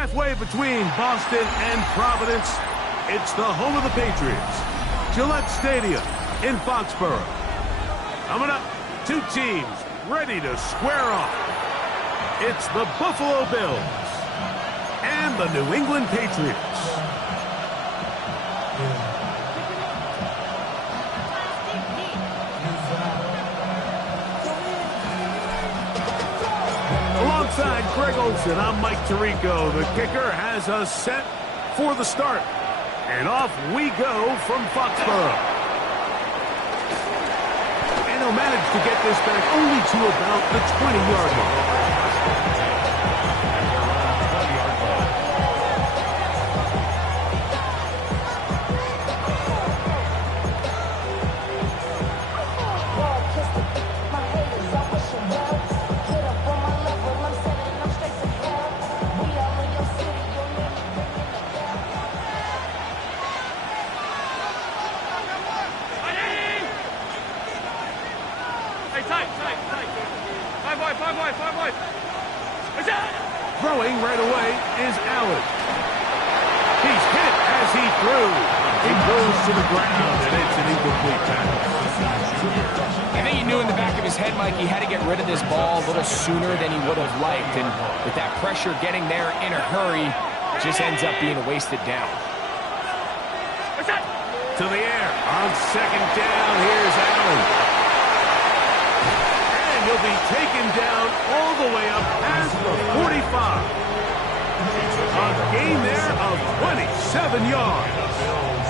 Halfway between Boston and Providence, it's the home of the Patriots, Gillette Stadium in Foxborough. Coming up, two teams ready to square off. It's the Buffalo Bills and the New England Patriots. Alongside Greg Olsen, I'm Mike Tirico. The kicker has us set for the start. And off we go from Foxborough. And he'll manage to get this back only to about the 20-yard line. Throwing right away is Allen. He's hit as he threw. He goes to the ground, and it's an incomplete pass. I think he knew in the back of his head, Mike, he had to get rid of this ball a little sooner than he would have liked. And with that pressure getting there in a hurry, it just ends up being a wasted down. To the air. On second down, here's Allen. He'll be taken down all the way up past the 45. A gain there of 27 yards.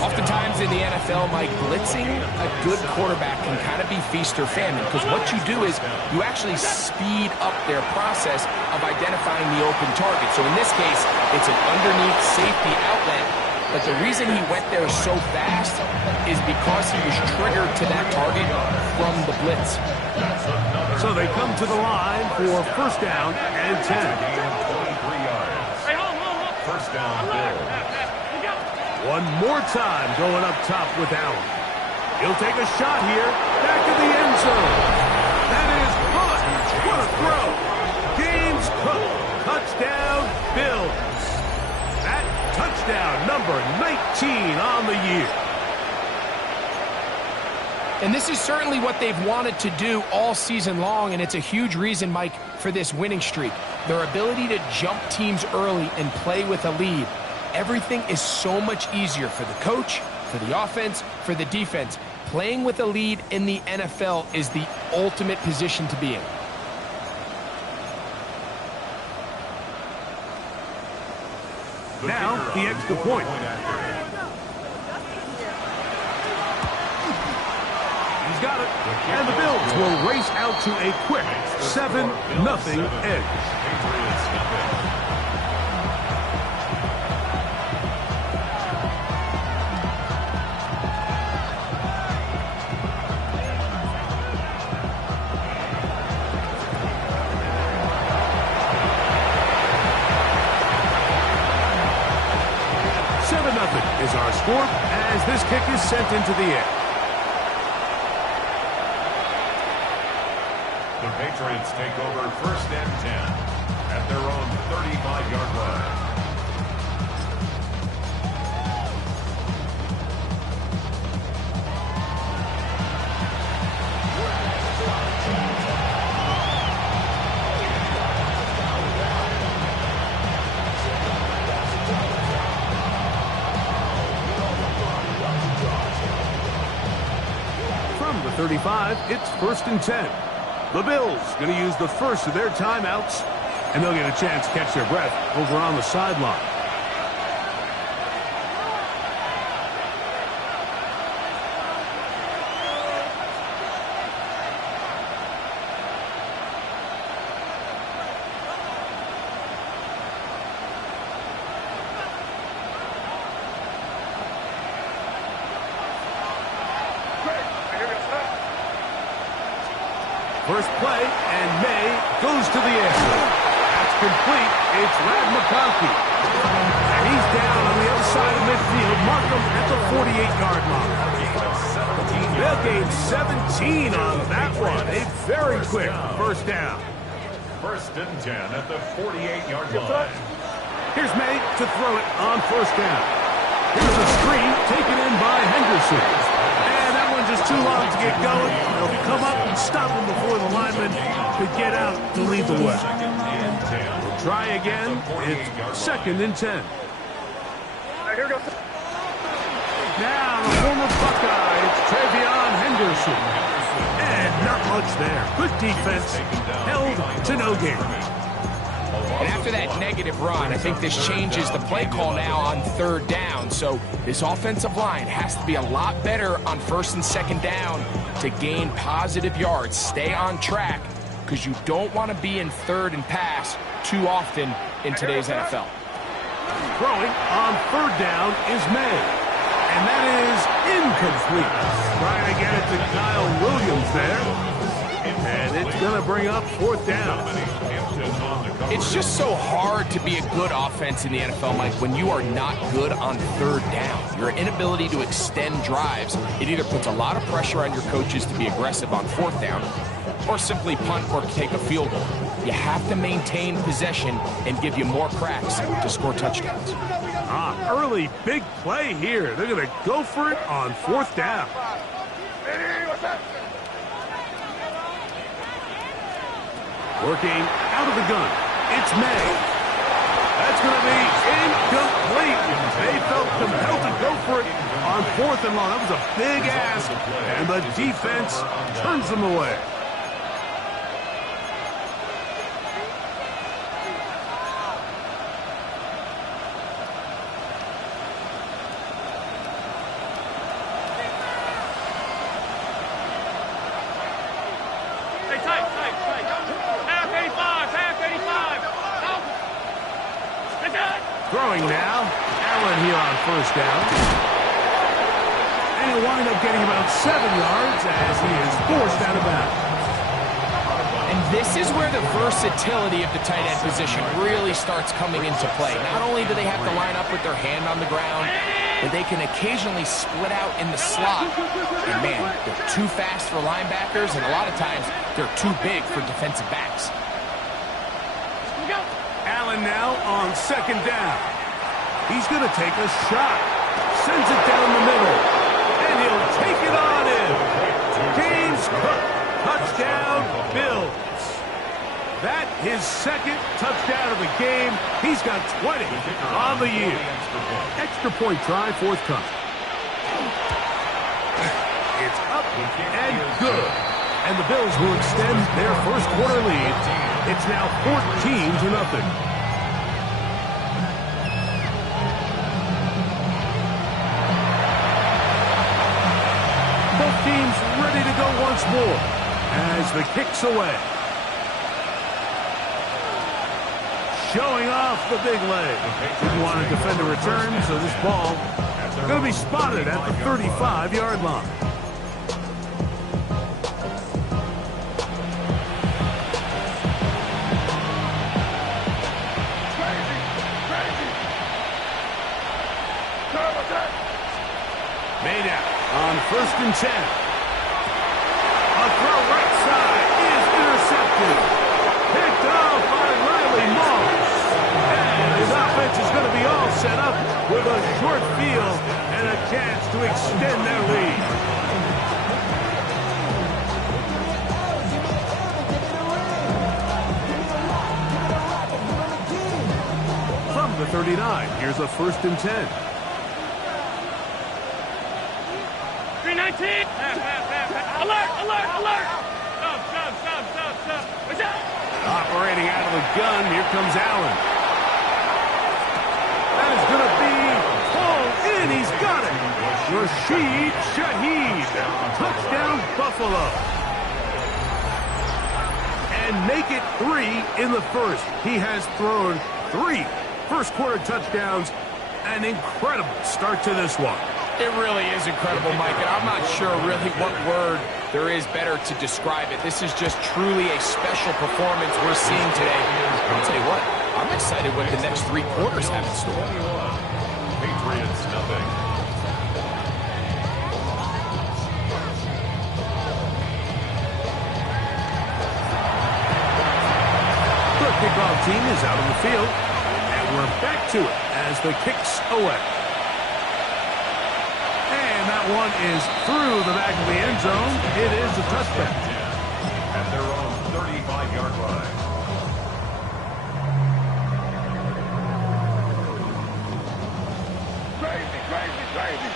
Oftentimes in the NFL, Mike, blitzing a good quarterback can kind of be feast or famine, because what you do is you actually speed up their process of identifying the open target. So in this case, it's an underneath safety outlet. But the reason he went there so fast is because he was triggered to that target from the blitz. So they come to the line for first down and 10. First down, Bills. One more time going up top with Allen. He'll take a shot here. Back in the end zone. That is caught. What a throw. Game's cooked. Touchdown, Bills. That touchdown, number 19 on the year. And this is certainly what they've wanted to do all season long, and it's a huge reason, Mike, for this winning streak. Their ability to jump teams early and play with a lead. Everything is so much easier for the coach, for the offense, for the defense. Playing with a lead in the NFL is the ultimate position to be in. Now, the extra point. He's got it. And the Bills will race out to a quick 7-0 edge. Is our score as this kick is sent into the air. The Patriots take over first and 10 at their own 35-yard line. From the 35, it's first and 10. The Bills going to use the first of their timeouts, and they'll get a chance to catch their breath over on the sideline. First play, and May goes to the end. That's complete. It's Rad McConkey. And he's down on the other side of midfield. Mark him at the 48-yard line. They'll gain 17 on that one. A very quick first down. First and 10 at the 48-yard line. Here's May to throw it on first down. Here's a screen taken in by Henderson. And that one's just too long to get going. They'll come up and stop him before the lineman could get out to lead the way. We'll try again. It's 2nd and 10. Here we go. Now the former Buckeye, it's Travion Henderson. And not much there. Good defense, held to no gain. And after that negative run, I think this changes the play call now on 3rd down. So this offensive line has to be a lot better on 1st and 2nd down to gain positive yards. Stay on track because you don't want to be in 3rd and pass too often in today's NFL. Throwing on 3rd down is May. And that is incomplete. Trying to get it to Kyle Williams there. And it's going to bring up 4th down. It's just so hard to be a good offense in the NFL, Mike, when you are not good on 3rd down. Your inability to extend drives, it either puts a lot of pressure on your coaches to be aggressive on 4th down or simply punt or take a field goal. You have to maintain possession and give you more cracks to score touchdowns. Early big play here. They're going to go for it on 4th down. Working out of the gun. It's May. That's going to be incomplete. They felt compelled to go for it on 4th and long. That was a big ask, and the defense turns them away. Throwing now. Allen here on 1st down. And he'll wind up getting about 7 yards as he is forced out of bounds. And this is where the versatility of the tight end position really starts coming into play. Not only do they have to line up with their hand on the ground, but they can occasionally split out in the slot. And man, they're too fast for linebackers, and a lot of times they're too big for defensive backs. Allen now on 2nd down. He's going to take a shot. Sends it down the middle. And he'll take it on in. James Cook. Touchdown, Bills. That his 2nd touchdown of the game. He's got 20 on the year. Extra point try, 4th time. It's up and good. And the Bills will extend their 1st quarter lead. It's now 14-0. Both teams ready to go once more as the kick's away. Showing off the big leg. Didn't want to defend a return, so this ball going to be spotted at the 35-yard line. Made out on 1st and 10. A throw right side is intercepted. Picked off by Riley Moss. And his offense is going to be all set up with a short field and a chance to extend their lead. From the 39, here's a 1st and 10. 319! Alert! Alert! Alert! Stop! What's that? Operating out of the gun, here comes Allen. That is going to be pulled in. He's got it. Rashid Shaheed. Touchdown, Buffalo. And make it 3 in the 1st. He has thrown 3 first-quarter touchdowns. An incredible start to this one. It really is incredible, Mike, and I'm not sure really what word there is better to describe it. This is just truly a special performance we're seeing today. I'll tell you what, I'm excited what the next 3 quarters have in store. Patriots, nothing. The kickoff team is out on the field. And we're back to it as the kick's away. And that one is through the back of the end zone. It is a touchback. At their own 35-yard line. Crazy.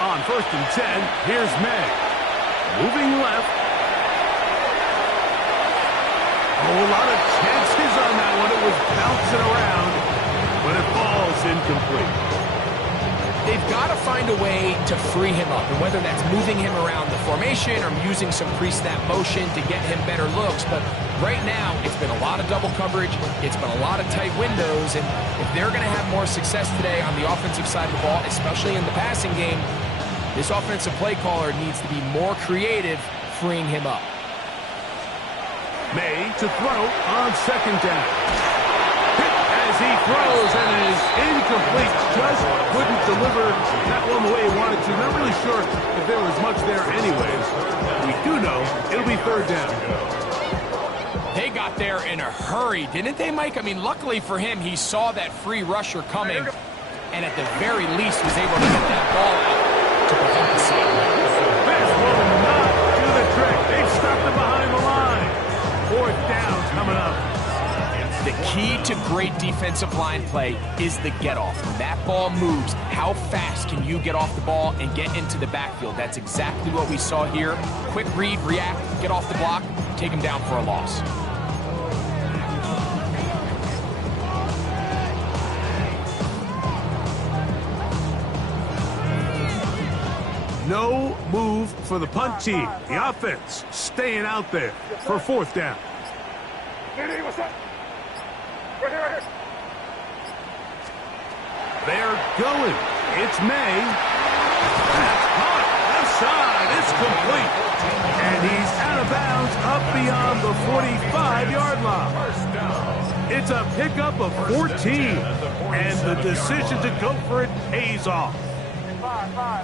On 1st and 10, here's May. Moving left. Oh, a lot of chances on that one. It was bouncing around, but it falls incomplete. They've got to find a way to free him up, and whether that's moving him around the formation or using some pre-snap motion to get him better looks. But right now, it's been a lot of double coverage. It's been a lot of tight windows, and if they're going to have more success today on the offensive side of the ball, especially in the passing game, this offensive play caller needs to be more creative, freeing him up. May to throw on 2nd down. Hit as he throws, and it is incomplete. Just couldn't deliver that one the way he wanted to. Not really sure if there was much there anyways. We do know it'll be 3rd down. They got there in a hurry, didn't they, Mike? I mean, luckily for him, he saw that free rusher coming, and at the very least was able to get that ball out to prevent the sack. This will not do the trick. They've stopped him behind the line. 4th down coming up. The key to great defensive line play is the get-off. When that ball moves, how fast can you get off the ball and get into the backfield? That's exactly what we saw here. Quick read, react, get off the block, take him down for a loss. No move for the punt team. The offense staying out there for 4th down. What's up? Right here. They're going. It's May. That's caught. Left side. It's complete. And he's out of bounds up beyond the 45-yard line. It's a pickup of 14. And the decision to go for it pays off.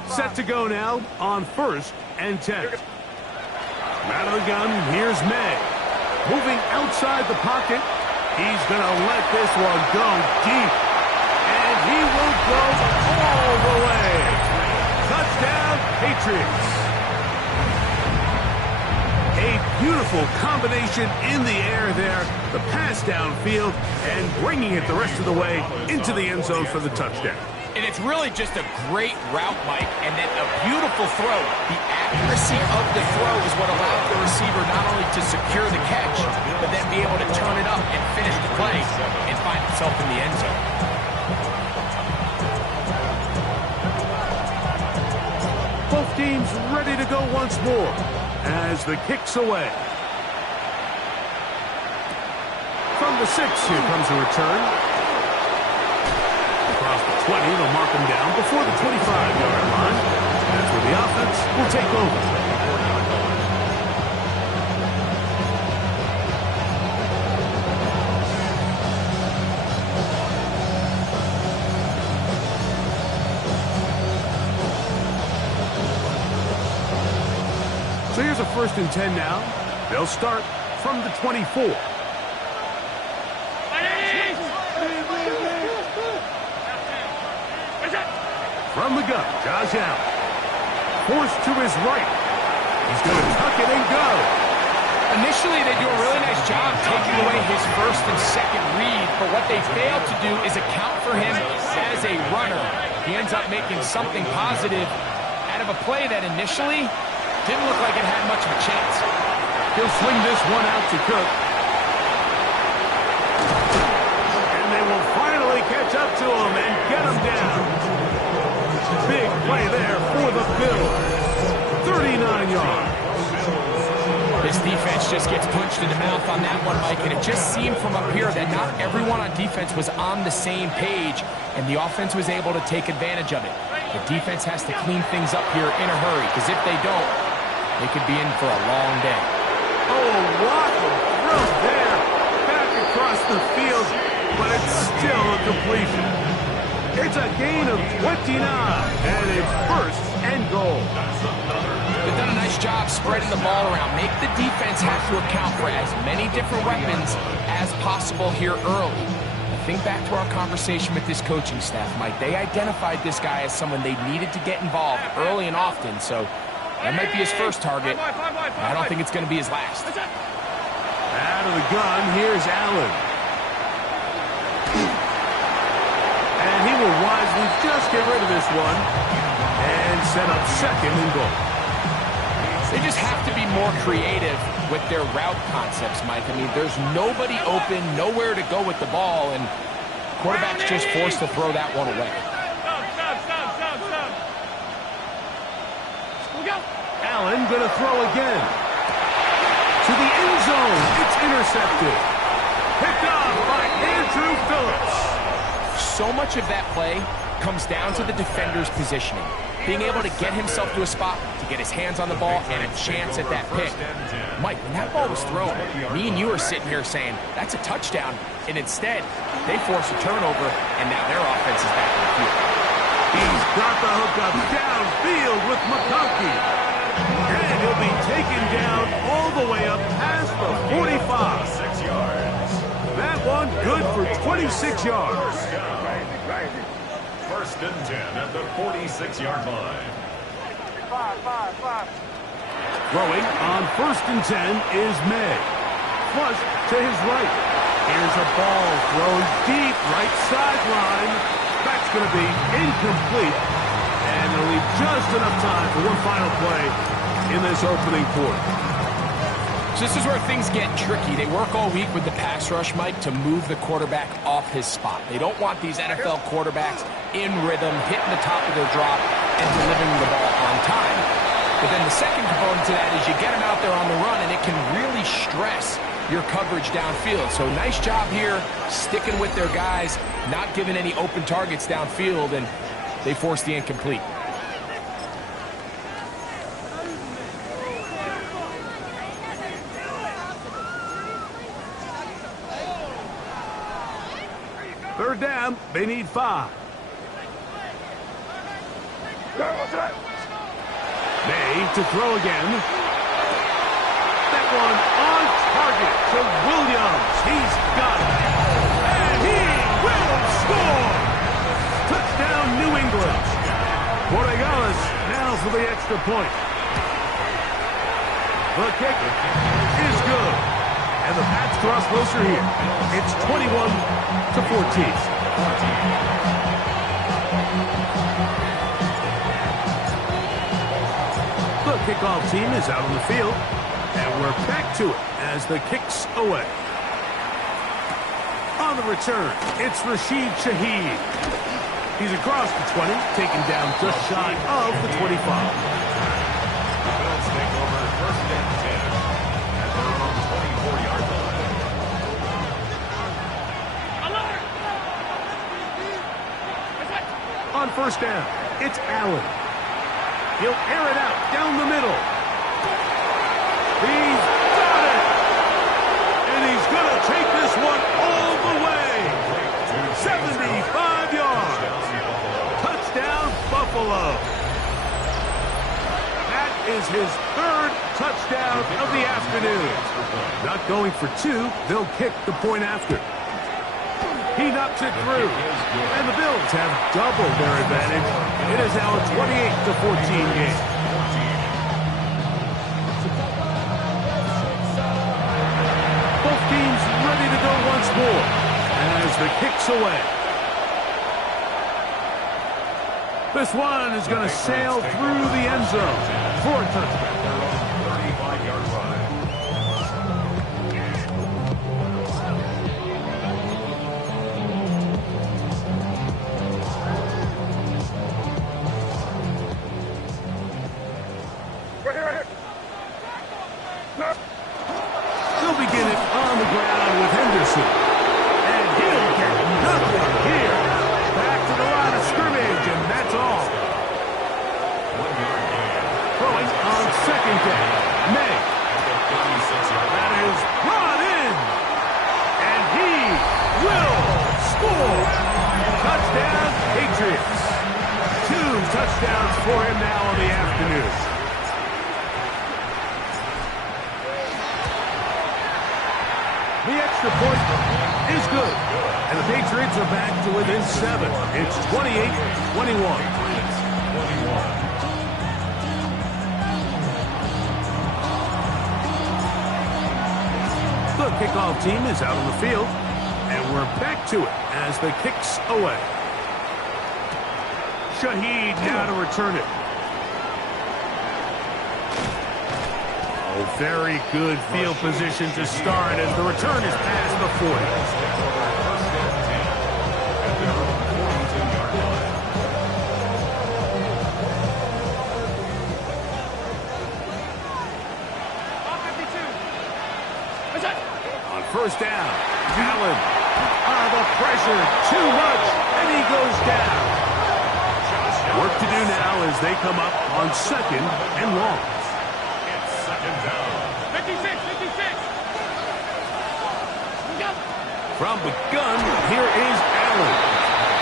Set to go now on 1st and 10. Out of the gun, here's May. Moving outside the pocket. He's going to let this one go deep. And he will go all the way. Touchdown, Patriots. A beautiful combination in the air there. The pass downfield and bringing it the rest of the way into the end zone for the touchdown. And it's really just a great route, Mike, and then a beautiful throw. The accuracy of the throw is what allowed the receiver not only to secure the catch, but then be able to turn it up and finish the play and find himself in the end zone. Both teams ready to go once more as the kick's away. From the 6, here comes a return. Across the 20, they'll mark him down before the 25-yard line. That's where the offense will take over. So here's a 1st and 10 now. They'll start from the 24. From the gun, Josh Allen. Forced to his right. He's going to tuck it and go. Initially, they do a really nice job taking away his 1st and 2nd read, but what they failed to do is account for him as a runner. He ends up making something positive out of a play that initially didn't look like it had much of a chance. He'll swing this one out to Cook. And they will finally catch up to him and get him down. Big play there for the Bills. 39 yards. This defense just gets punched in the mouth on that one, Mike, and it just seemed from up here that not everyone on defense was on the same page, and the offense was able to take advantage of it. The defense has to clean things up here in a hurry, because if they don't, they could be in for a long day. Oh, what a throw there. Back across the field, but it's still a completion. It's a gain of 29, and it's 1st and goal. They've done a nice job spreading the ball around. Make the defense have to account for as many different weapons as possible here early. Think back to our conversation with this coaching staff, Mike. They identified this guy as someone they needed to get involved early and often, so that might be his first target. I don't think it's going to be his last. Out of the gun, here's Allen. And he will wisely just get rid of this one and set up second and goal. They just have to be more creative with their route concepts, Mike. I mean, there's nobody open, nowhere to go with the ball, and quarterback's just forced to throw that one away. Allen going to throw again. To the end zone. It's intercepted. Picked up by Andrew Phillips. So much of that play comes down to the defender's positioning. Being able to get himself to a spot, to get his hands on the ball, and a chance at that pick. Mike, when that ball was thrown, me and you are sitting here saying, that's a touchdown. And instead, they force a turnover, and now their offense is back in the field. He's got the hookup downfield with McConkey. And he'll be taken down all the way up past the 45. 6 yards. That one good for 26 yards. First and 10 at the 46-yard line. Throwing on first and 10 is May. Flush to his right. Here's a ball thrown deep right sideline. That's going to be incomplete. And they'll leave just enough time for one final play in this opening quarter. So this is where things get tricky. They work all week with the pass rush, Mike, to move the quarterback off his spot. They don't want these NFL quarterbacks in rhythm, hitting the top of their drop, and delivering the ball on time. But then the second component to that is you get them out there on the run, and it can really stress your coverage downfield. So nice job here, sticking with their guys, not giving any open targets downfield, and they force the incomplete. Third down, they need 5. May to throw again. That one on target to Williams. He's got it. And he will score. Touchdown, New England. Borregales now for the extra point. The kick is good. And the Pats draw closer here. It's 21-14. The kickoff team is out on the field, and we're back to it as the kick's away. On the return, it's Rashid Shaheed. He's across the 20, taken down just shy of the 25. The Bills take over first and 10 at their own 24-yard line. On first down, it's Allen. He'll air it out down the middle. He's got it! And he's going to take this one all the way. 75 yards. Touchdown, Buffalo. That is his third touchdown of the afternoon. Not going for 2, they'll kick the point after. He knocks it through, and the Bills have doubled their advantage. It is now a 28-14 game. Both teams ready to go once more as the kick's away. This one is going to sail through the end zone for a touchdown. 35-yard run. They'll begin it on the ground with Henderson. And he'll get nothing here. Back to the line of scrimmage, and that's all. 1 yard gain. Throwing on second down. May. That is brought in. And he will score. Touchdown, Patriots. 2 touchdowns for him now on the afternoon. The extra point is good. And the Patriots are back to within 7. It's 28-21. The kickoff team is out on the field, and we're back to it as the kick's away. Shaheed now to return it. Oh, very good field position to start as the return is past the 40. On first down, Allen. The pressure, too much, and he goes down. Work to do now as they come up on 2nd and long. It's 2nd down. 56. From the gun, here is Allen.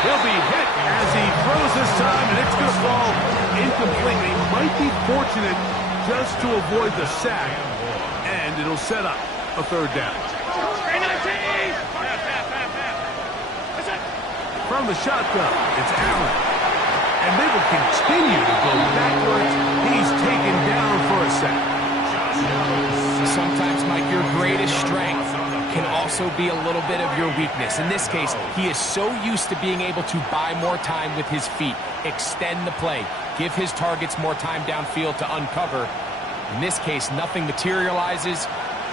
He'll be hit as he throws this time, and it's going to fall incomplete. He might be fortunate just to avoid the sack, and it'll set up a 3rd down. From the shotgun, it's Allen. And they will continue to go backwards. He's taken down for a sack. Sometimes, Mike, your greatest strength can also be a little bit of your weakness. In this case, he is so used to being able to buy more time with his feet, extend the play, give his targets more time downfield to uncover. In this case, nothing materializes,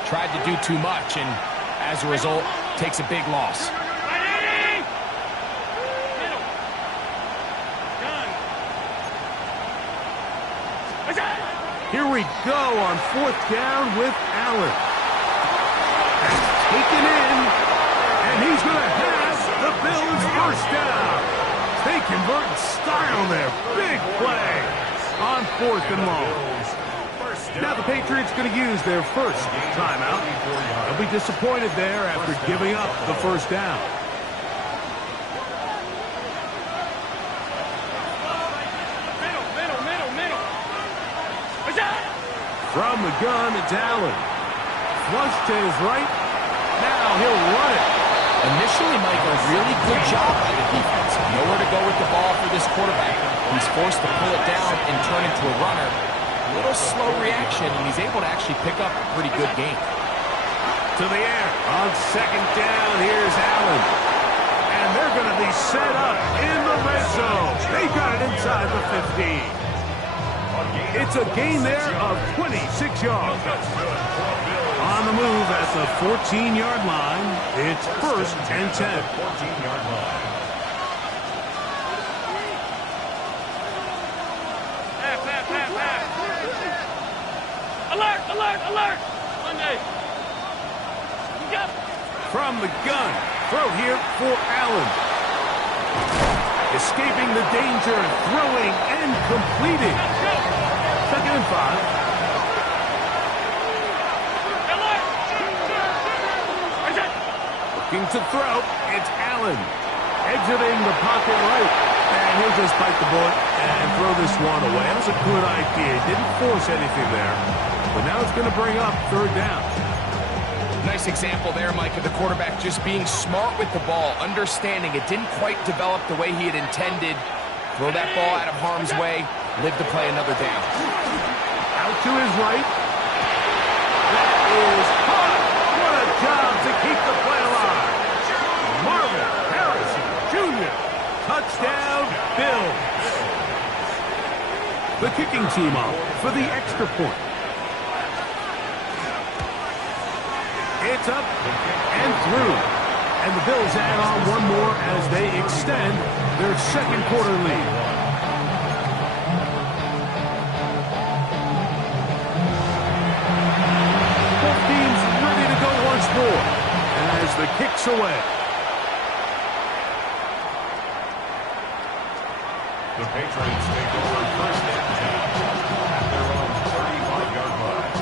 tried to do too much, and as a result, takes a big loss. Here we go on 4th down with Allen. Taken in, and he's going to have the Bills' 1st down. They convert in style there. Big play on 4th and long. Now the Patriots going to use their 1st timeout. They'll be disappointed there after giving up the 1st down. From the gun, it's Allen. Flush to his right. Now he'll run it. Initially, Mike, a really good job by the defense. Nowhere to go with the ball for this quarterback. He's forced to pull it down and turn into a runner. A little slow reaction, and he's able to actually pick up a pretty good game. To the air. On 2nd down, here's Allen. And they're going to be set up in the red zone. They got it inside the 15. It's a gain there of 26 yards. On the move at the 14-yard line, it's 1st and 10. 14-yard line. Alert! Monday. From the gun, throw here for Allen. Escaping the danger, throwing and completing. 2nd and 5. Looking to throw, it's Allen. Exiting the pocket right. And he'll just bite the bullet and throw this one away. That was a good idea. Didn't force anything there. But now it's going to bring up 3rd down. Nice example there, Mike, of the quarterback just being smart with the ball, understanding it didn't quite develop the way he had intended. Throw that ball out of harm's way, live to play another down. Out to his right. That is hot. What a job to keep the play alive. Marvin Harrison Jr. Touchdown, Bills. The kicking team off for the extra point. It's up and through. And the Bills add on one more as they extend their 2nd quarter lead. Both teams ready to go once more as the kick's away. The Patriots take over 1st and 10 at their own 35-yard line.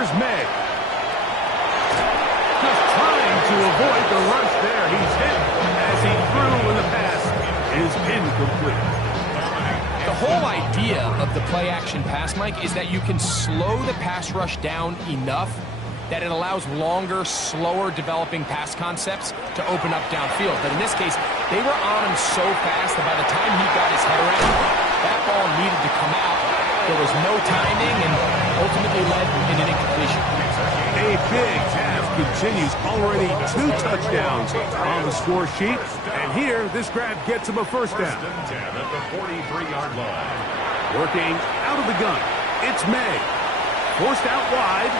Here's May. Just trying to avoid the rush there. He's hit as he threw when the pass is incomplete. The whole idea of the play-action pass, Mike, is that you can slow the pass rush down enough that it allows longer, slower developing pass concepts to open up downfield. But in this case, they were on him so fast that by the time he got his head around, that ball needed to come out. There was no timing and ultimately led in an incompletion. A big half continues. Already 2 touchdowns on the score sheet. And here, this grab gets him a first down. First and 10 at the 43-yard line. Working out of the gun. It's May. Forced out wide.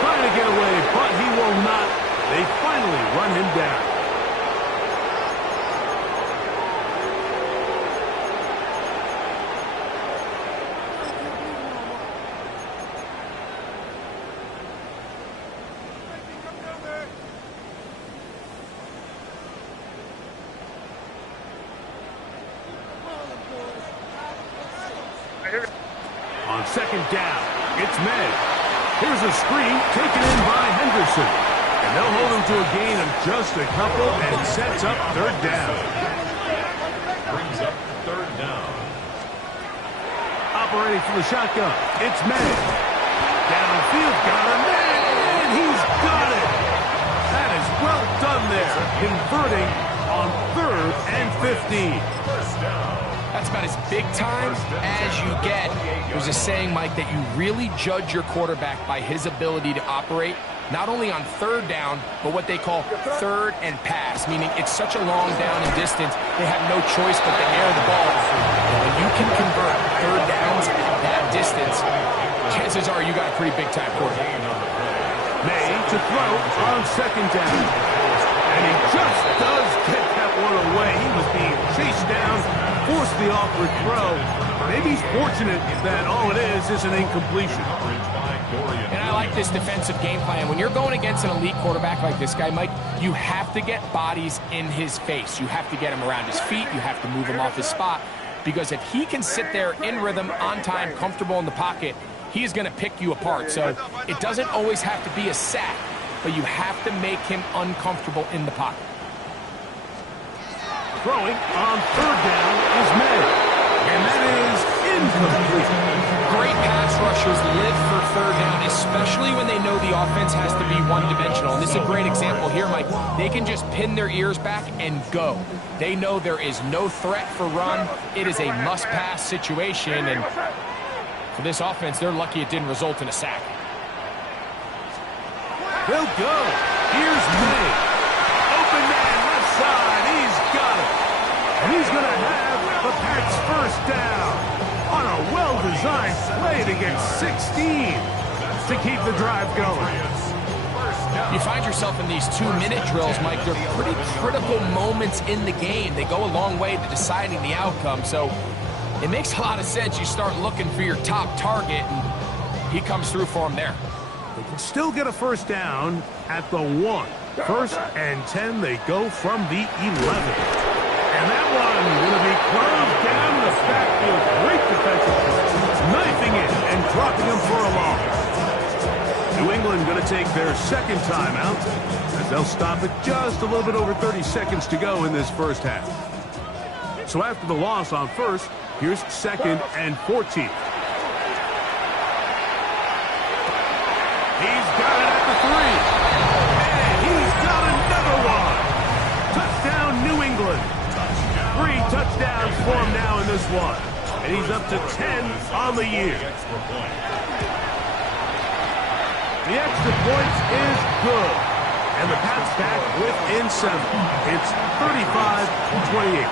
Trying to get away, but he will not. They finally run him down. On second down, it's May. Here's a screen taken in by Henderson. And they'll hold him to a gain of just a couple and sets up third down. Brings up third down. Operating from the shotgun, it's May. Downfield, got him, and he's got it. That is well done there, converting on 3rd and 15. First down. That's about as big time as you get. There's a saying, Mike, that you really judge your quarterback by his ability to operate, not only on 3rd down, but what they call 3rd and pass, meaning it's such a long down and distance, they have no choice but to air the ball. And when you can convert 3rd downs that distance, chances are you got a pretty big-time quarterback. May to throw on second down. And he just does get that one away. He was being chased down, forced the awkward throw. Maybe he's fortunate that all it is an incompletion. And I like this defensive game plan. When you're going against an elite quarterback like this guy, Mike, you have to get bodies in his face. You have to get him around his feet. You have to move him off his spot. Because if he can sit there in rhythm, on time, comfortable in the pocket, he's going to pick you apart. So it doesn't always have to be a sack, but you have to make him uncomfortable in the pocket. Throwing on 3rd down is May. And that is incomplete. Great pass rushers live for 3rd down, especially when they know the offense has to be one-dimensional. And this is a great example here, Mike. They can just pin their ears back and go. They know there is no threat for run. It is a must-pass situation. And for this offense, they're lucky it didn't result in a sack. He'll go. Here's May. Open man, left side. He's got it. And he's going to have the Pats first down on a well-designed play to get 16 to keep the drive going. You find yourself in these 2-minute drills, Mike. They're pretty critical moments in the game. They go a long way to deciding the outcome. So it makes a lot of sense. You start looking for your top target, and he comes through for him there. They can still get a first down at the 1. 1st and 10, they go from the 11. And that one going to be closed down the backfield. Great defensive. Knifing it and dropping him for a loss. New England going to take their second timeout as they'll stop it just a little bit over 30 seconds to go in this first half. So after the loss on 1st, here's 2nd and 14. He's got it at the 3. And he's got another one. Touchdown, New England. 3 touchdowns for him now in this one. And he's up to 10 on the year. The extra point is good. And the Pats back within 7. It's 35-28.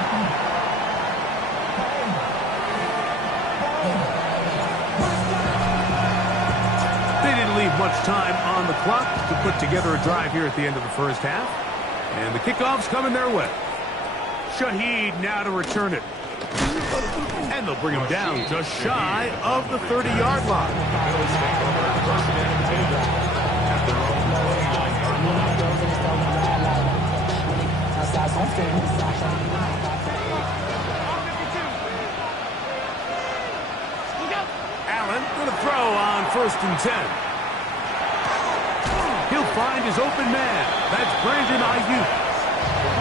They didn't leave much time on the clock to put together a drive here at the end of the first half. And the kickoff's coming their way. Shaheed now to return it. And they'll bring him down just shy of the 30-yard line. Allen going to throw on first and 10. He'll find his open man. That's Brandon Ayuk.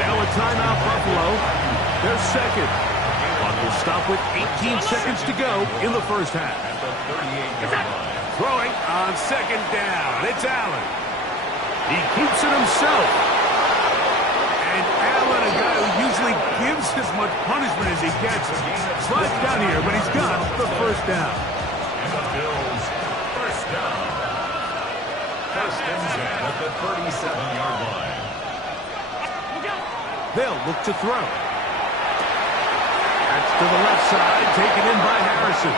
Now a timeout, Buffalo. Their second. Clock will stop with 18 seconds to go in the first half. Throwing on second down. It's Allen. He keeps it himself. And Allen, a guy who usually gives as much punishment as he gets, slides down here, but he's got the first down. And the Bills, first down. First and 10 at the 37-yard line. They'll look to throw. That's to the left side, taken in by Harrison.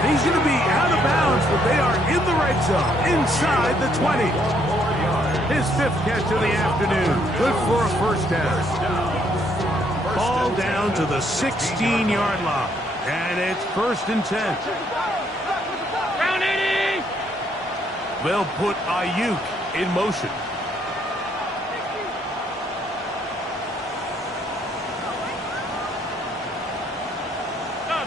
And he's going to be out of bounds, but they are in the red zone, inside the 20. His fifth catch of the afternoon. Good for a first down. Ball down to the 16-yard line. And it's first and 10. Round 80! They'll put Ayuk in motion. Stop.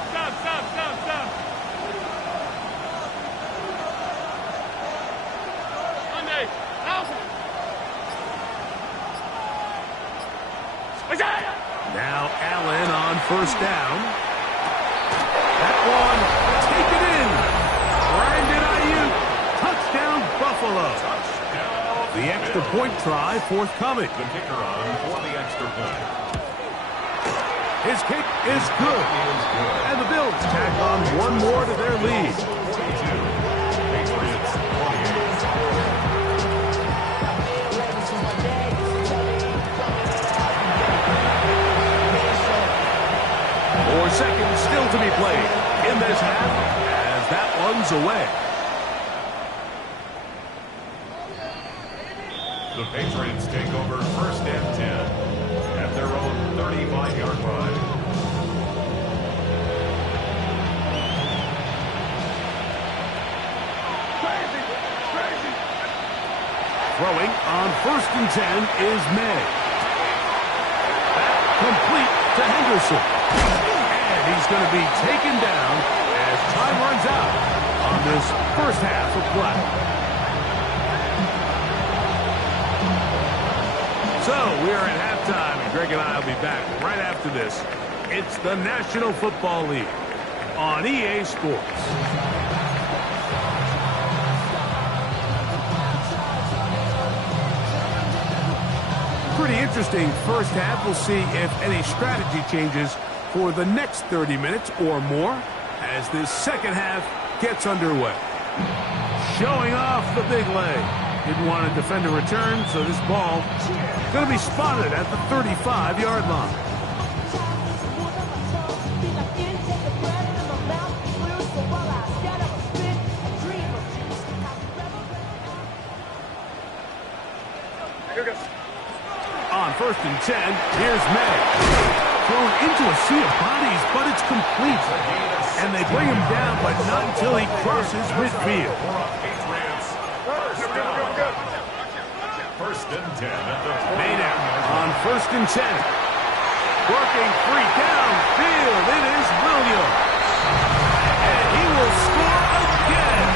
Monday, out! Now Allen on first down. That one taken in. Brandon Ayuk. Touchdown, Buffalo. The extra point try forthcoming. The kicker on for the extra point. His kick is good. And the Bills tack on one more to their lead. 42. Patriots 28. 4 seconds still to be played in this half as that one's away. The Patriots take over first and 10 at their own 35-yard line. Throwing on first and 10 is May. That complete to Henderson. And he's going to be taken down as time runs out on this first half of play. So we're at halftime, and Greg and I will be back right after this. It's the National Football League on EA Sports. Pretty interesting first half. We'll see if any strategy changes for the next 30 minutes or more as this second half gets underway. Showing off the big leg. Didn't want to defend a return, so this ball is going to be spotted at the 35-yard line. On first and 10, here's May. Thrown into a sea of bodies, but it's complete. And they bring him down, but not until he crosses midfield. First and 10 at the May now on first and 10. Working free downfield. It is Williams. And he will score again.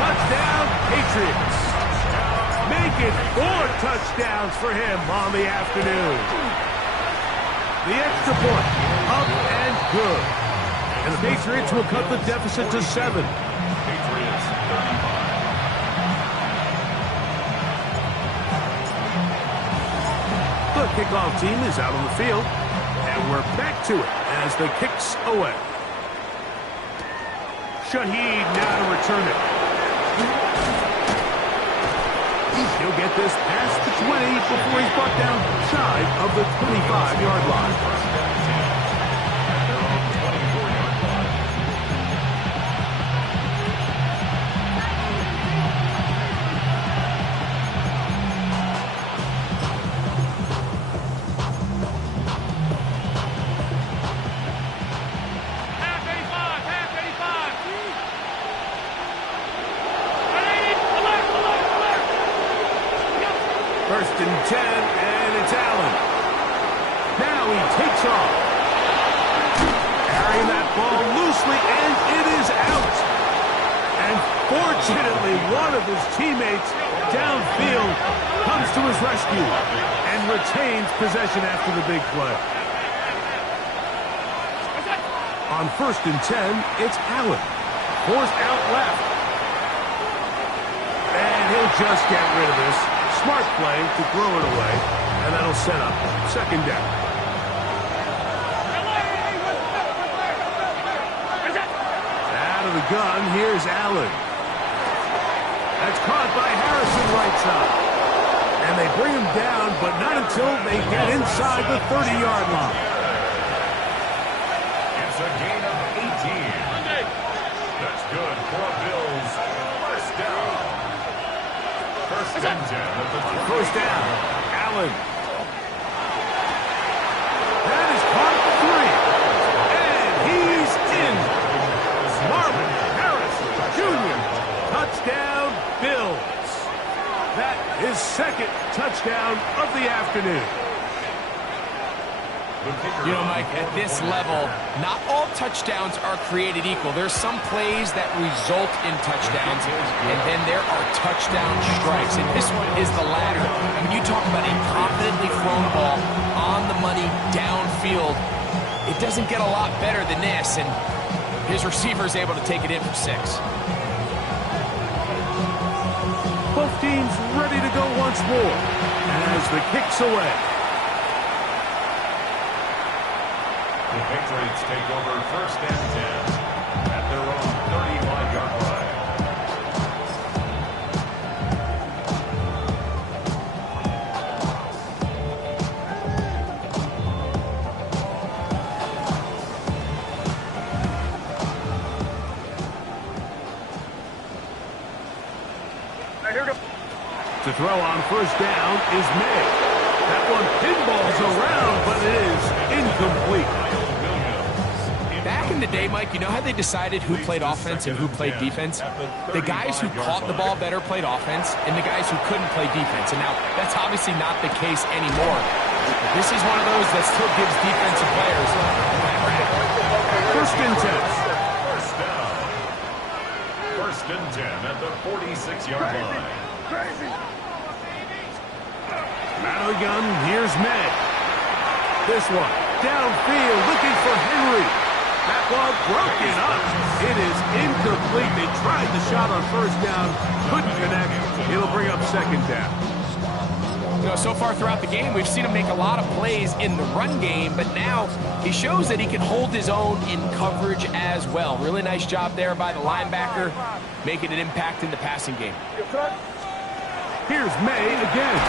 Touchdown, Patriots. Make it 4 touchdowns for him on the afternoon. The extra point, up and good. And the Patriots will cut the deficit to 7. Patriots 35. The kickoff team is out on the field, and we're back to it as the kick's away. Shaheed now to return it. He'll get this past the 20 before he's brought down shy of the 25-yard line. First and 10, and it's Allen. Now he takes off. Carrying that ball loosely, and it is out. And fortunately, one of his teammates downfield comes to his rescue and retains possession after the big play. On 1st and 10, it's Allen. Forced out left. And he'll just get rid of this. Smart play to throw it away, and that'll set up 2nd down. Out of the gun, here's Allen. That's caught by Harrison right side. And they bring him down, but not until they get inside the 30-yard line. It's a gain of 18. That's good for Bills. 1st down. 1st and 10 at the 1st down, Allen. That is caught at the 3. And he's in. Marvin Harris Jr. Touchdown, Bills. That is 2nd touchdown of the afternoon. You know, Mike, at this level, not all touchdowns are created equal. There's some plays that result in touchdowns, and then there are touchdown strikes. And this one is the latter. When you talk about a confidently thrown ball on the money downfield, it doesn't get a lot better than this, and his receiver is able to take it in for 6. Both teams ready to go once more as the kick's away. The Patriots take over 1st and 10 at their own 35-yard line. To throw on 1st down is May. That one pinballs around, but it is incomplete. Back in the day, Mike, you know how they decided who played offense and who played defense? The guys who caught the ball better played offense, and the guys who couldn't play defense. And now, that's obviously not the case anymore. But this is one of those that still gives defensive players a bad rap. 1st and 10. 1st down. 1st and 10 at the 46-yard line. Out of the gun, here's May. This one, downfield, looking for Henry. That ball broken up. It is incomplete. They tried the shot on 1st down, couldn't connect. It'll bring up 2nd down. You know, so far throughout the game, we've seen him make a lot of plays in the run game, but now he shows that he can hold his own in coverage as well. Really nice job there by the linebacker, making an impact in the passing game. Here's May again.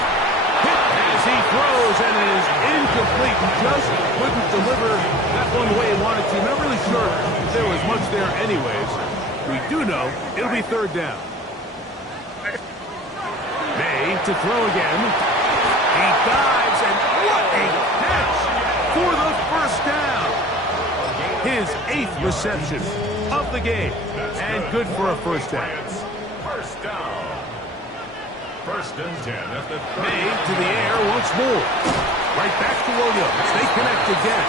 Hit as he throws, and it is incomplete. Just couldn't deliver that one the way he wanted to. Not really sure if there was much there anyways. We do know it'll be 3rd down. May to throw again. He dives, and what a catch for the 1st down. His 8th reception of the game, and good for a 1st down. 1st down. 1st and 10 at the 30. May to the air once more. Right back to Williams. They connect again.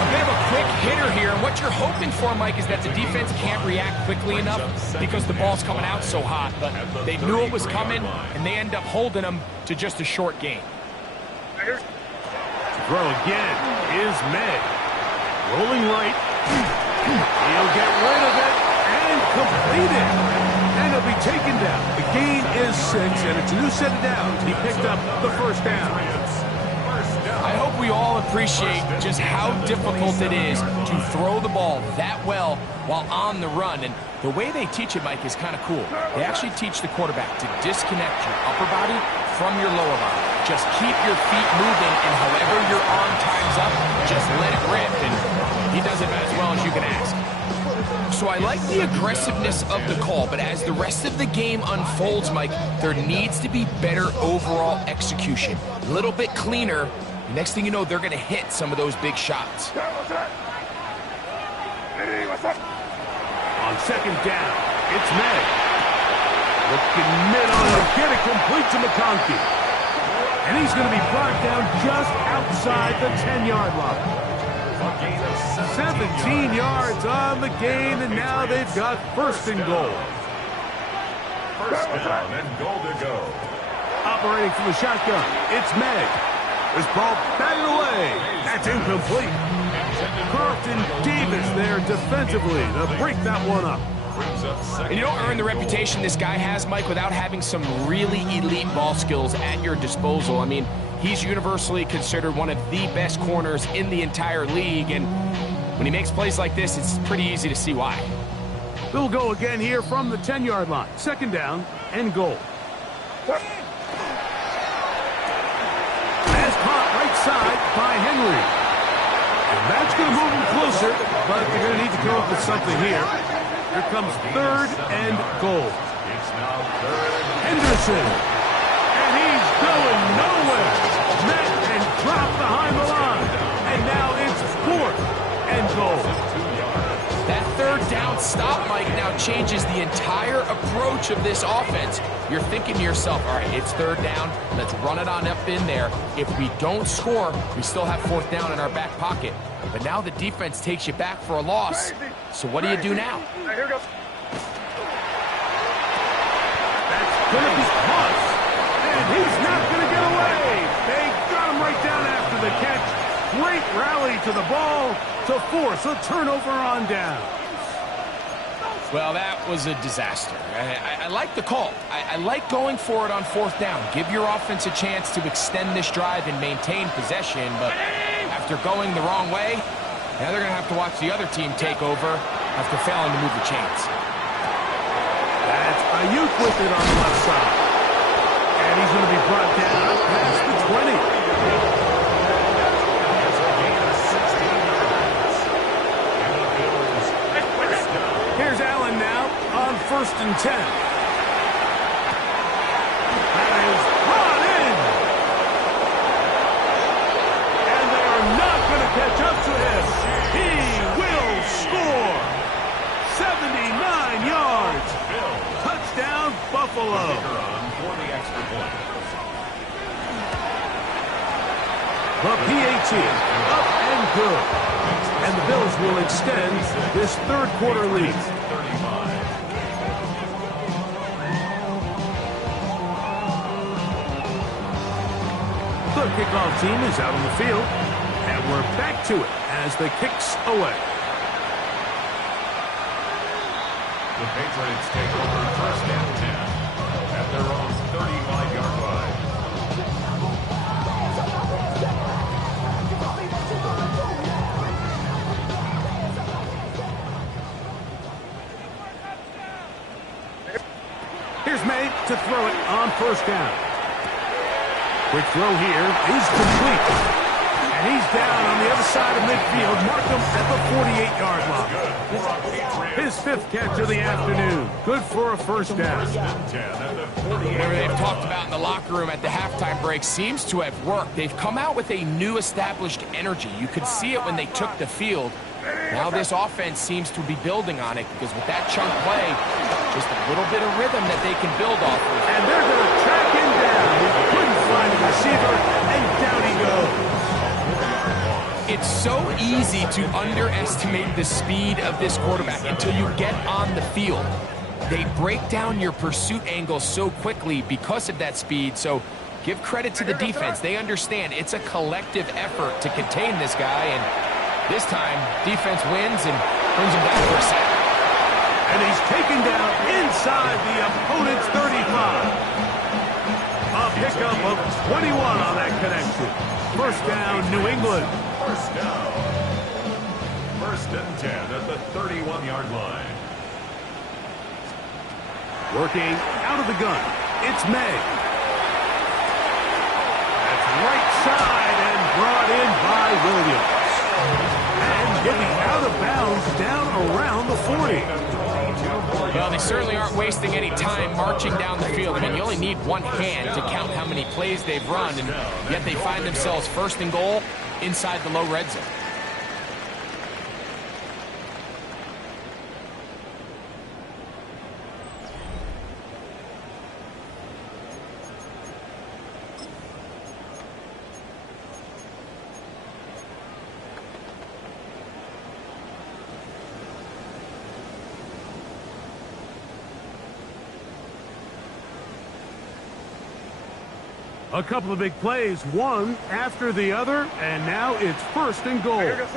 A bit of a quick hitter here, and what you're hoping for, Mike, is that the defense can't react quickly enough because the ball's coming out so hot. But they knew it was coming, and they end up holding them to just a short gain. Throw again is May. Rolling right. He'll get rid of it and complete it. And he'll be taken down. The gain is 6, and it's a new set of downs. He picked up the 1st down. I hope we all appreciate just how difficult it is to throw the ball that well while on the run. And the way they teach it, Mike, is kind of cool. They actually teach the quarterback to disconnect your upper body from your lower body. Just keep your feet moving, and however your arm times up, just let it rip. And he does it as well as you can ask. So I like the aggressiveness of the call, but as the rest of the game unfolds, Mike, there needs to be better overall execution. A little bit cleaner. Next thing you know, they're going to hit some of those big shots. On 2nd down, it's May. Looking mid on him, get it complete to McConkey. And he's going to be brought down just outside the 10-yard line. A gain of 17 yards on the gain, and now they've got first and goal. First down and goal to go. Operating from the shotgun, it's Meg. This ball batted away. That's incomplete. Carlton Davis there defensively to break that one up. And you don't earn the reputation this guy has, Mike, without having some really elite ball skills at your disposal. I mean, he's universally considered one of the best corners in the entire league, and when he makes plays like this, it's pretty easy to see why. They'll go again here from the 10-yard line. Second down and goal. Pass caught right side by Henry. And that's going to move him closer, but they're going to need to come up with something here. Here comes third and goal. It's now third. Henderson. And he's going nowhere. Met and dropped behind the line. And now it's fourth and goal. That third down stop, Mike, now changes the entire approach of this offense. You're thinking to yourself, all right, it's third down. Let's run it on up in there. If we don't score, we still have fourth down in our back pocket. But now the defense takes you back for a loss. So what do you do now? That's going to be caught. And he's not going to get away. They got him right down after the catch. Great rally to the ball to force a turnover on down. Well, that was a disaster. I like the call. I like going for it on fourth down. Give your offense a chance to extend this drive and maintain possession, but after going the wrong way, now they're going to have to watch the other team take over after failing to move the chains. That's Ayuk with it on the left side. And he's going to be brought down past the 20. Here's Allen now on first and 10. That is brought in. And they are not going to catch up to him. He will score. 79 yards. Touchdown, Buffalo. The PAT up and good. And the Bills will extend this third quarter lead. The kickoff team is out on the field, and we're back to it as the kicks away. The Patriots take over first and 10 at their own 35-yard line. Here's May to throw it on first down. Quick throw here is complete. And he's down on the other side of midfield. Mark him at the 48-yard line. His fifth catch of the afternoon. Good for a first down. Whatever they've talked about in the locker room at the halftime break seems to have worked. They've come out with a new established energy. You could see it when they took the field. Now this offense seems to be building on it because with that chunk play, just a little bit of rhythm that they can build off of. And they're going to track him down. He couldn't find a receiver, and down he goes. It's so easy to underestimate the speed of this quarterback until you get on the field. They break down your pursuit angle so quickly because of that speed, so give credit to the defense. They understand it's a collective effort to contain this guy, and this time, defense wins and brings him down for a sack. And he's taken down inside the opponent's 35. A pickup of 21 on that connection. First down, New England. First down. First and 10 at the 31-yard line. Working out of the gun. It's May. That's right side and brought in by Williams. And getting out of bounds down around the 40. Well, they certainly aren't wasting any time marching down the field. I mean, you only need one hand to count how many plays they've run, and yet they find themselves first and goal inside the low red zone. A couple of big plays, one after the other, and now it's 1st and goal. That's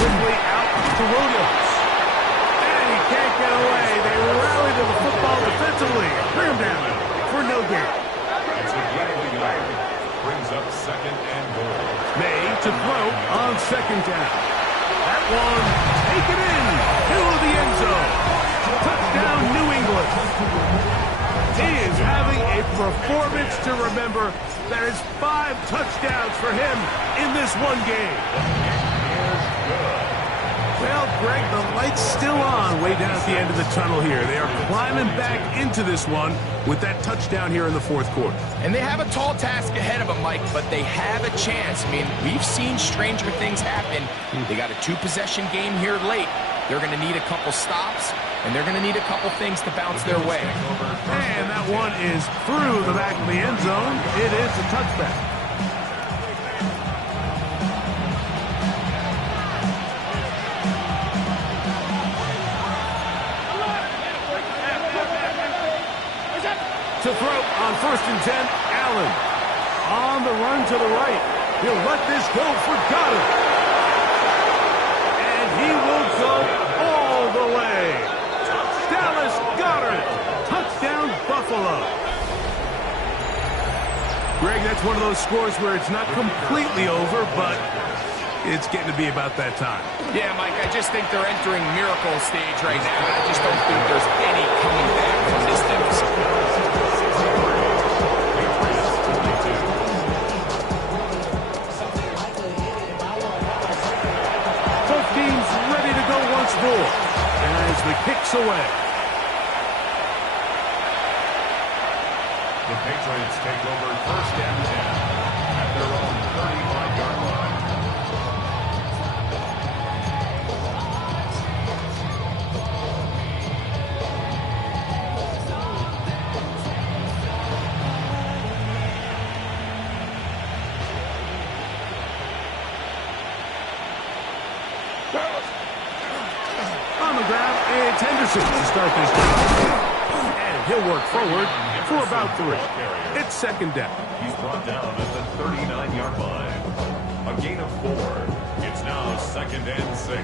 quickly out to Williams. And he can't get away. They rally to the football defensively. Bring him down for no gain. It's a gain. Brings up 2nd and goal. May to throw on 2nd down. That one taken in. Middle of the end zone. Touchdown, New England. He is having a performance to remember. That is 5 touchdowns for him in this one game. Well, Greg, the light's still on way down at the end of the tunnel here. They are climbing back into this one with that touchdown here in the 4th quarter. And they have a tall task ahead of them, Mike, but they have a chance. I mean, we've seen stranger things happen. They got a 2-possession game here late. They're going to need a couple stops, and they're going to need a couple things to bounce their way. And that one is through the back of the end zone. It is a touchback. To throw on 1st and 10, Allen. On the run to the right. He'll let this go for Goddard. And he will go all the way. Dallas Goddard. Touchdown, Buffalo. Greg, that's one of those scores where it's not completely over, but it's getting to be about that time. Yeah, Mike, I just think they're entering miracle stage right now. I just don't think there's any coming back from this deficit. Both teams ready to go once more as the kick's away. The Patriots take over 1st and 10 at their own 35-yard line. On the ground, it's Henderson to start this drive. And he'll work forward for about 3. It's 2nd down. He's brought down at the 39-yard line. A gain of 4. It's now 2nd and 6.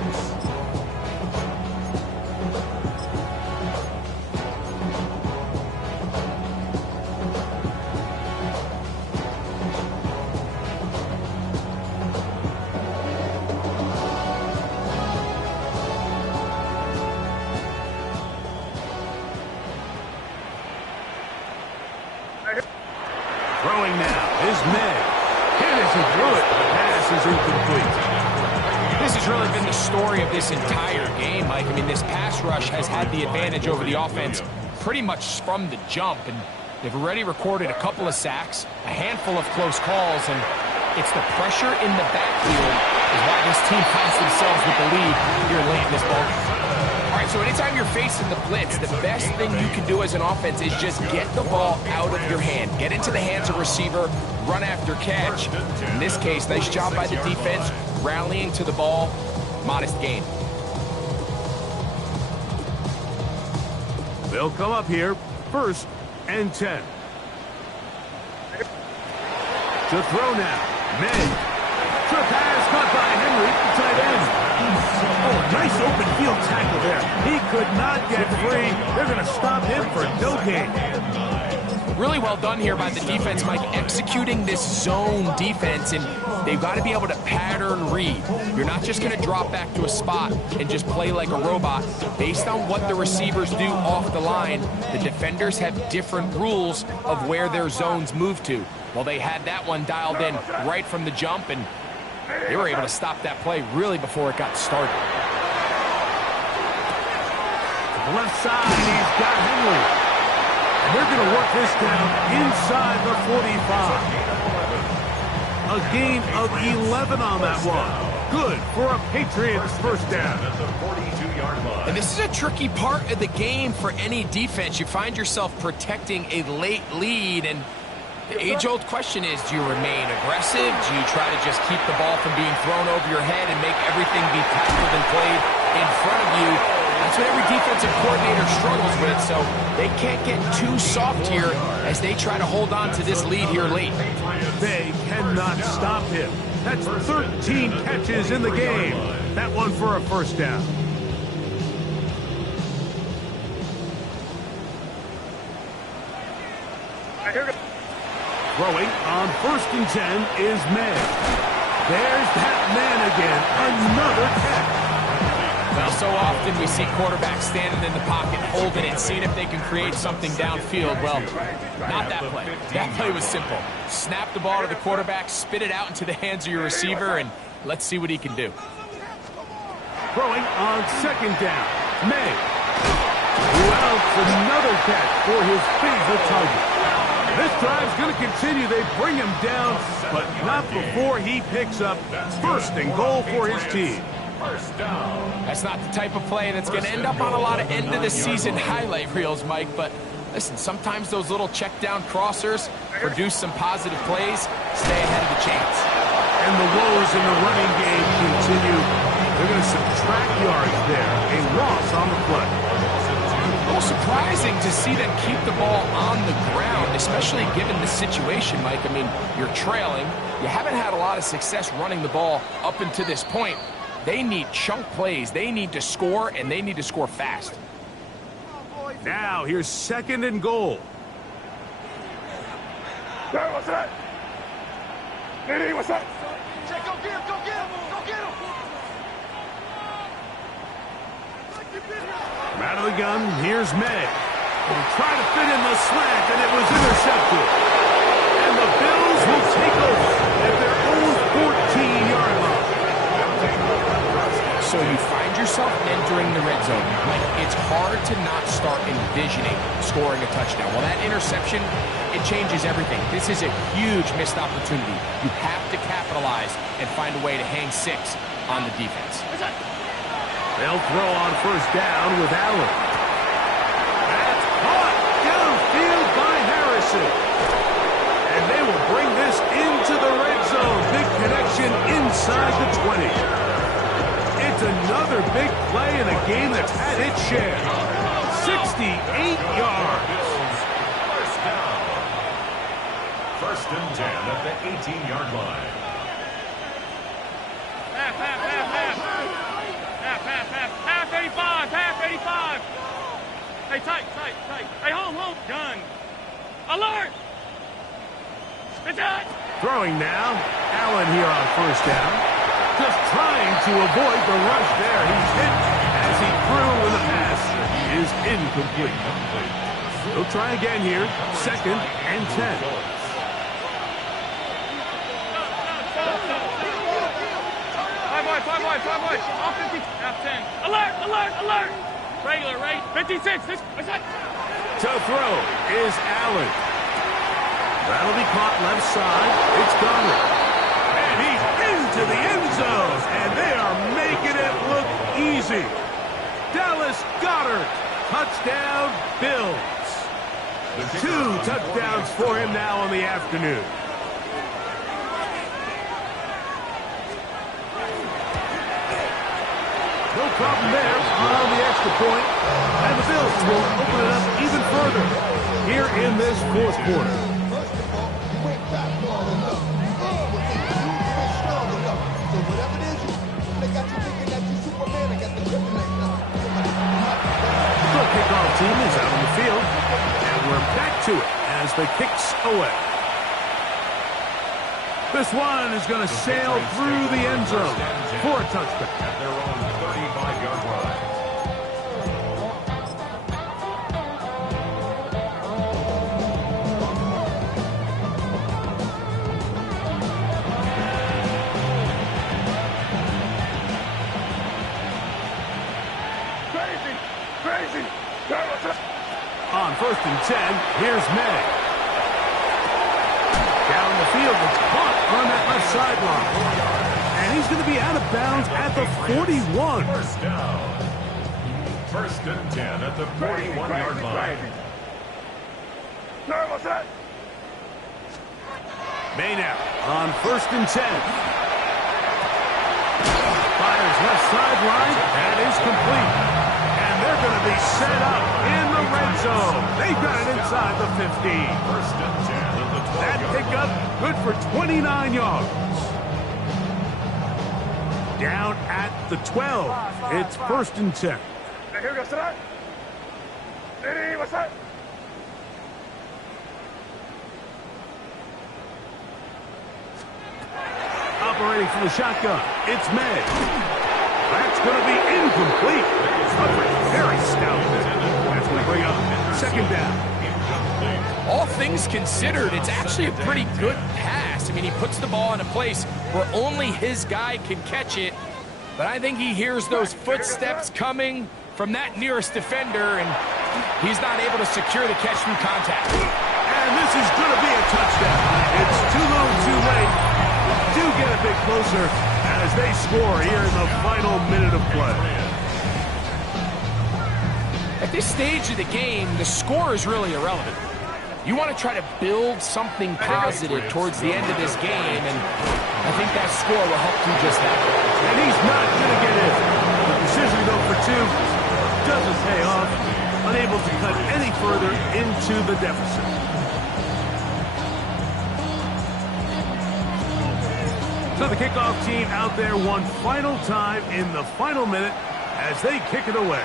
Throwing now is May. Henderson threw it. The pass is incomplete. This has really been the story of this entire game, Mike. I mean, this pass rush has had the advantage over the offense pretty much from the jump, and they've already recorded a couple of sacks, a handful of close calls, and it's the pressure in the backfield is why this team finds themselves with the lead here late in this ballgame. All right, so anytime you're facing the blitz, the best thing you can do as an offense is just get the ball out of your hand. Get into the hands of receiver, run after catch. In this case, nice job by the defense, rallying to the ball, modest gain. They'll come up here, 1st and 10. To throw now, May. Trip pass caught by Henry, tight end. Oh, nice open field tackle there. He could not get free. They're going to stop him for no gain. Really well done here by the defense, Mike, executing this zone defense, and they've got to be able to pattern read. You're not just going to drop back to a spot and just play like a robot. Based on what the receivers do off the line, the defenders have different rules of where their zones move to. Well, they had that one dialed in right from the jump, and they were able to stop that play really before it got started. Left side, he's got Henry. And they're going to work this down inside the 45. A gain of 11 on that one. Good for a Patriots first down. At the 42-yard line. And this is a tricky part of the game for any defense. You find yourself protecting a late lead, and The age-old question is, do you remain aggressive? Do you try to just keep the ball from being thrown over your head and make everything be tackled and played in front of you? That's what every defensive coordinator struggles with, so they can't get too soft here as they try to hold on to this lead here late. They cannot stop him. That's 13 catches in the game. That one for a first down. Throwing on 1st and 10 is May. There's that man again. Another catch. Well, so often we see quarterbacks standing in the pocket, holding it, seeing if they can create something downfield. Well, not that play. That play was simple. Snap the ball to the quarterback, spit it out into the hands of your receiver, and let's see what he can do. Throwing on 2nd down, May. Well, another catch for his favorite target. This drive's going to continue. They bring him down, but not before he picks up 1st and goal for his team. That's not the type of play that's going to end up on a lot of end-of-the-season highlight reels, Mike, but listen, sometimes those little check-down crossers produce some positive plays, stay ahead of the chains. And the woes in the running game continue. They're going to subtract yards there. A loss on the play. A little surprising to see them keep the ball on the ground, especially given the situation, Mike. I mean, you're trailing. You haven't had a lot of success running the ball up until this point. They need chunk plays. They need to score, and they need to score fast. Now, here's 2nd and goal. What's that? Nitty, what's that? Check, go get him, go get him, go get him! From out of the gun, here's May. He'll try to fit in the slant, and it was intercepted. And the Bills will take over at their own 14-yard line. So you find yourself entering the red zone. Like, it's hard to not start envisioning scoring a touchdown. Well, that interception, it changes everything. This is a huge missed opportunity. You have to capitalize and find a way to hang 6 on the defense. They'll throw on 1st down with Allen. That's caught downfield by Harrison. And they will bring this into the red zone. Big connection inside the 20. It's another big play in a game that's had its share. 68 yards. First down. 1st and 10 at the 18-yard line. Half 85, half 85. Hey, tight. Hey, home, gun. Alert! It's out. Throwing now. Allen here on 1st down. Just trying to avoid the rush there. He's hit as he threw, and the pass is incomplete. He'll try again here. 2nd and 10. Five boys. All 50. Half 10. Alert. Regular, right? 56. What's that? To throw is Allen. That'll be caught left side. It's Goddard. And he's into the end zone. And they are making it look easy. Dallas Goddard. Touchdown, Bills. 2 touchdowns for him now on the afternoon. No problem there on the extra point. And the Bills will open it up even further here in this 4th quarter. The kickoff team is out on the field. And we're back to it as the kicks away. This one is going to sail through the end zone for a touchdown. At their own 35-yard line. Crazy. On 1st and 10, here's May. Down the field, it's caught on that left sideline. And he's going to be out of bounds at the 41. First down. 1st and 10 at the 41-yard line. What's that? May now on 1st and 10. Fires left sideline. That is complete. And they're going to be set up in the red zone. They've got it inside the 15. 1st and 10 at the 12. That pickup good for 29 yards. Down at the 12. It's 1st and 10. Here we go, sit down. Ready, what's that? Operating from the shotgun, it's May. That's going to be incomplete. Very stout. That's going to bring up 2nd down. All things considered, it's actually a pretty good pass. I mean, he puts the ball in a place where only his guy can catch it. But I think he hears those footsteps coming from that nearest defender, and he's not able to secure the catch through contact. And this is going to be a touchdown. It's too little too late. Do get a bit closer as they score here in the final minute of play. At this stage of the game, the score is really irrelevant. You want to try to build something positive towards the end of this game, and I think that score will help do just that. And he's not going to get in. The decision to go for 2 doesn't pay off. Unable to cut any further into the deficit. So the kickoff team out there one final time in the final minute as they kick it away.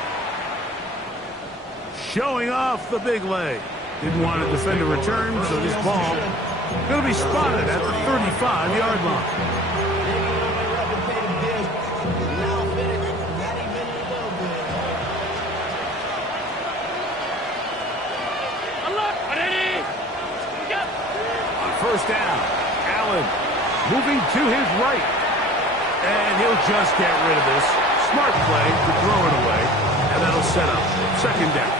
Showing off the big leg. Didn't want to defend a return, so this ball going to be spotted at the 35-yard line. On 1st down, Allen moving to his right. And he'll just get rid of this. Smart play to throw it away. And that'll set up 2nd down.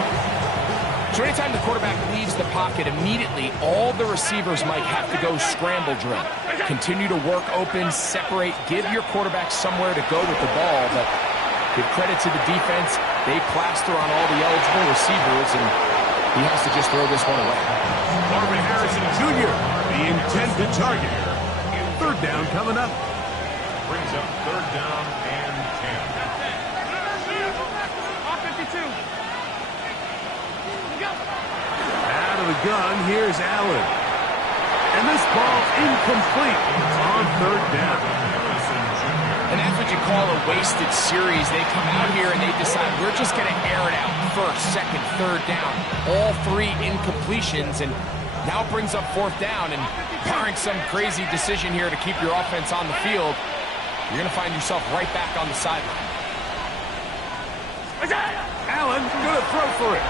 So anytime the quarterback leaves the pocket, immediately all the receivers might have to go scramble drill. Continue to work open, separate, give your quarterback somewhere to go with the ball. But give credit to the defense. They plaster on all the eligible receivers, and he has to just throw this one away. Marvin Harrison Jr., the intended target. 3rd down coming up. Brings up 3rd down and 10. Out of the gun, here's Allen. And this ball incomplete on 3rd down. And that's what you call a wasted series. They come out here and they decide, we're just going to air it out. 1st, 2nd, 3rd down. All 3 incompletions, and now it brings up 4th down. And barring some crazy decision here to keep your offense on the field, you're going to find yourself right back on the sideline. Allen going to throw for it.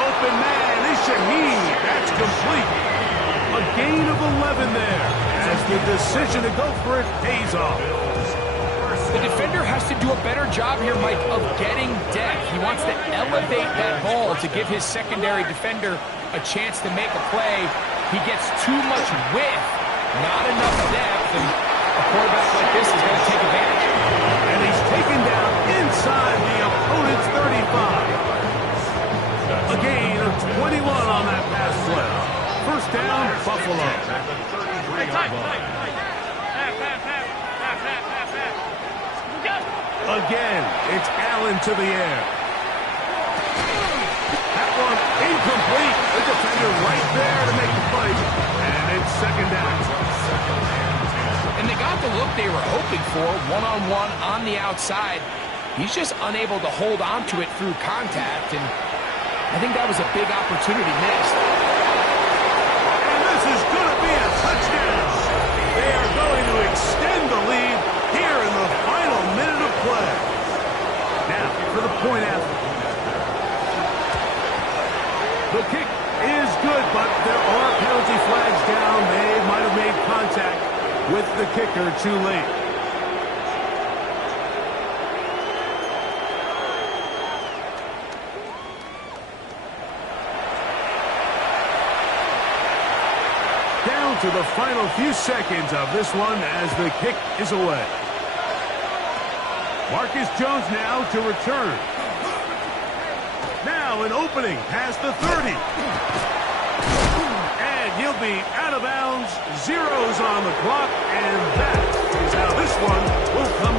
Open man is Shaheed. That's complete. A gain of 11 there as the decision to go for it pays off. The defender has to do a better job here, Mike, of getting depth. He wants to elevate that ball to give his secondary defender a chance to make a play. He gets too much width, not enough depth, and a quarterback like this is going to take advantage. And he's taken down inside the opponent's 35. A gain of 21 on that pass play. 1st down, Buffalo. Again, it's Allen to the air. That one incomplete. The defender right there to make the play. And it's 2nd down. And they got the look they were hoping for, one-on-one on the outside. He's just unable to hold on to it through contact, and I think that was a big opportunity missed. And this is going to be a touchdown. They are going to extend the lead here in the final minute of play. Now, for the point after. The kick is good, but there are penalty flags down. They might have made contact with the kicker too late. Down to the final few seconds of this one as the kick is away. Marcus Jones now to return. Now an opening past the 30. And he'll be out of bounds, zeros on the clock, and that is how this one will come